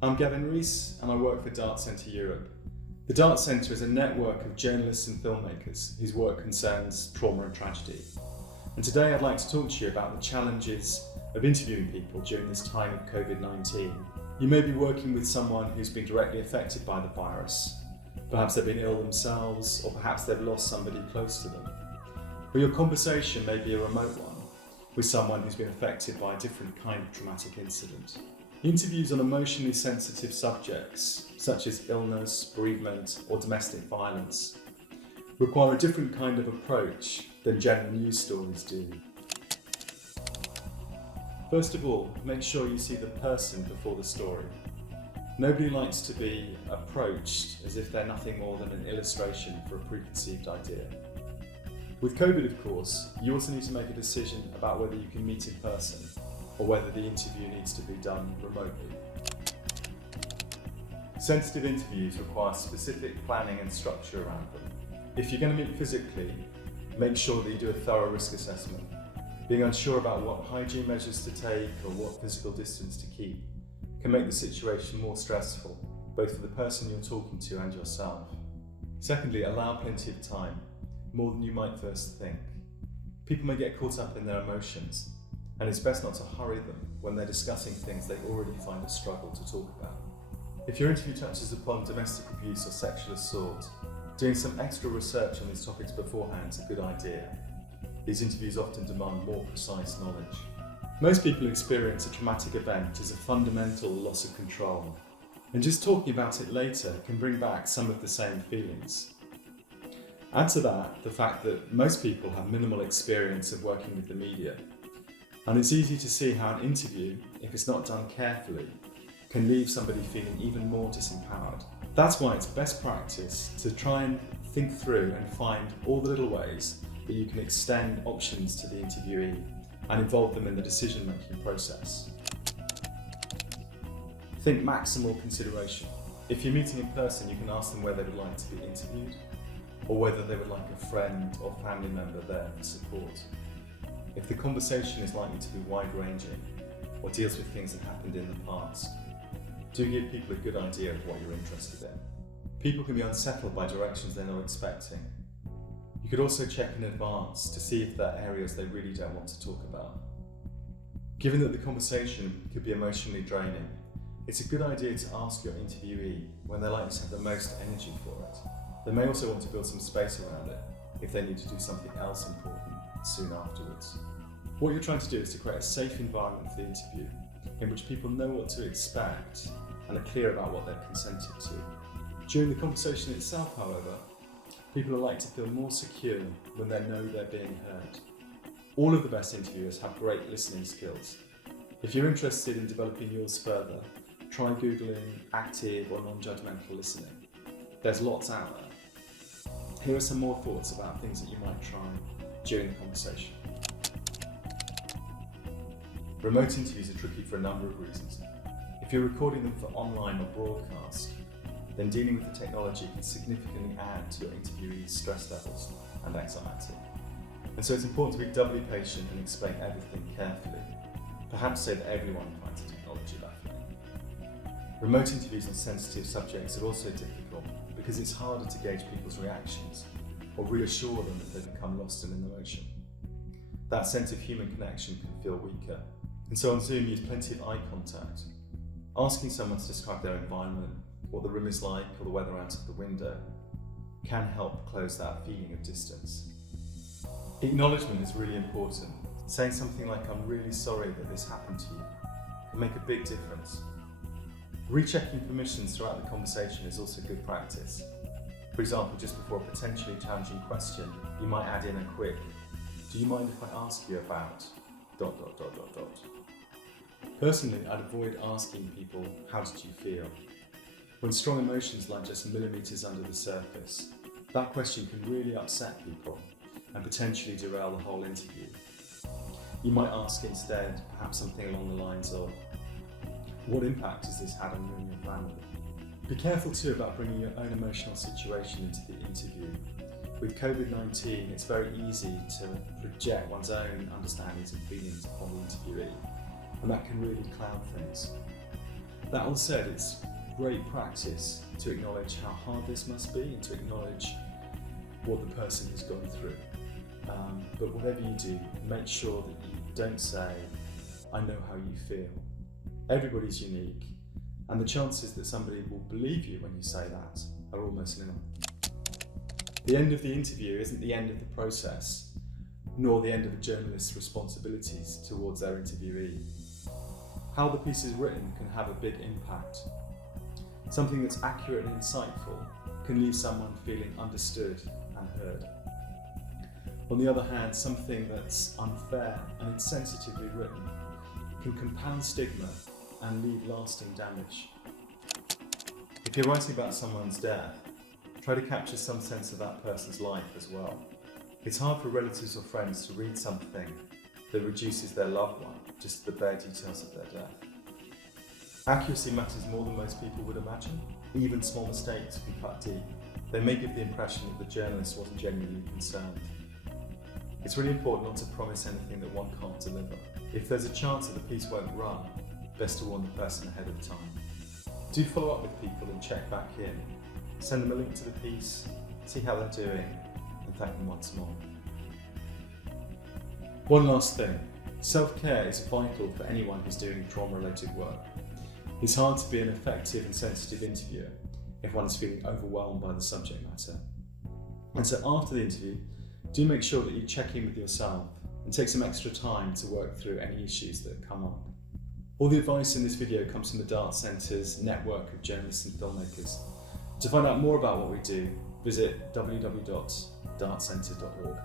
I'm Gavin and I work for Centra Europe. The Centra is a network of journalists and filmmakers whose work concerns trauma and tragedy. And today I'd like to talk to you about the challenges of interviewing people during this time of COVID-19. You may be working with someone who's been directly affected by the virus. Perhaps they've been ill themselves, or perhaps they've lost somebody close to them. But your conversation may be a remote one with someone who's been affected by a different kind of traumatic incident. Interviews on emotionally sensitive subjects, such as illness, bereavement, or domestic violence, require a different kind of approach than general news stories do. First of all, make sure you see the person before the story. Nobody likes to be approached as if they're nothing more than an illustration for a preconceived idea. With COVID, of course, you also need to make a decision about whether you can meet in person or whether the interview needs to be done remotely. Sensitive interviews require specific planning and structure around them. If you're going to meet physically, make sure that you do a thorough risk assessment. Being unsure about what hygiene measures to take or what physical distance to keep can make the situation more stressful, both for the person you're talking to and yourself. Secondly, allow plenty of time, more than you might first think. People may get caught up in their emotions, and it's best not to hurry them when they're discussing things they already find a struggle to talk about. If your interview touches upon domestic abuse or sexual assault, doing some extra research on these topics beforehand is a good idea. These interviews often demand more precise knowledge. Most people experience a traumatic event as a fundamental loss of control, and just talking about it later can bring back some of the same feelings. Add to that the fact that most people have minimal experience of working with the media, and it's easy to see how an interview, if it's not done carefully, can leave somebody feeling even more disempowered. That's why it's best practice to try and think through and find all the little ways that you can extend options to the interviewee and involve them in the decision-making process. Think maximal consideration. If you're meeting in person, you can ask them whether they would like to be interviewed or whether they would like a friend or family member there for support. If the conversation is likely to be wide-ranging or deals with things that happened in the past, do give people a good idea of what you're interested in. People can be unsettled by directions they're not expecting. You could also check in advance to see if there are areas they really don't want to talk about. Given that the conversation could be emotionally draining, it's a good idea to ask your interviewee when they're likely to have the most energy for it. They may also want to build some space around it if they need to do something else important soon afterwards. What you're trying to do is to create a safe environment for the interview in which people know what to expect and are clear about what they've consented to. During the conversation itself, however, people are likely to feel more secure when they know they're being heard. All of the best interviewers have great listening skills. If you're interested in developing yours further, try Googling active or non-judgmental listening. There's lots out there. Here are some more thoughts about things that you might try during the conversation. Remote interviews are tricky for a number of reasons. If you're recording them for online or broadcast, then dealing with the technology can significantly add to your interviewee's stress levels and anxiety. And so it's important to be doubly patient and explain everything carefully, perhaps say that everyone finds the technology baffling. Remote interviews on sensitive subjects are also difficult because it's harder to gauge people's reactions or reassure them that they've become lost in an emotion. That sense of human connection can feel weaker. And so on Zoom, use plenty of eye contact. Asking someone to describe their environment, what the room is like, or the weather out of the window, can help close that feeling of distance. Acknowledgement is really important. Saying something like, "I'm really sorry that this happened to you," can make a big difference. Rechecking permissions throughout the conversation is also good practice. For example, just before a potentially challenging question, you might add in a quick, "Do you mind if I ask you about ... Personally, I'd avoid asking people, "How did you feel?" When strong emotions lie just millimetres under the surface, that question can really upset people and potentially derail the whole interview. You might ask instead perhaps something along the lines of, "What impact has this had on you and your family?" Be careful too about bringing your own emotional situation into the interview. With COVID-19, it's very easy to project one's own understandings and feelings upon the interviewee, and that can really cloud things. That all said, it's great practice to acknowledge how hard this must be and to acknowledge what the person has gone through. But whatever you do, make sure that you don't say, I know how you feel. Everybody's unique, and the chances that somebody will believe you when you say that are almost nil. The end of the interview isn't the end of the process, nor the end of a journalist's responsibilities towards their interviewee. How the piece is written can have a big impact. Something that's accurate and insightful can leave someone feeling understood and heard. On the other hand, something that's unfair and insensitively written can compound stigma and leave lasting damage. If you're writing about someone's death, try to capture some sense of that person's life as well. It's hard for relatives or friends to read something that reduces their loved one just to the bare details of their death. Accuracy matters more than most people would imagine. Even small mistakes can cut deep. They may give the impression that the journalist wasn't genuinely concerned. It's really important not to promise anything that one can't deliver. If there's a chance that the piece won't run, best to warn the person ahead of time. Do follow up with people and check back in. Send them a link to the piece, see how they're doing, and thank them once more. One last thing. Self-care is vital for anyone who's doing trauma-related work. It's hard to be an effective and sensitive interviewer if one is feeling overwhelmed by the subject matter. And so after the interview, do make sure that you check in with yourself and take some extra time to work through any issues that come up. All the advice in this video comes from the Dart Centre's network of journalists and filmmakers. To find out more about what we do, visit www.dartcentre.org.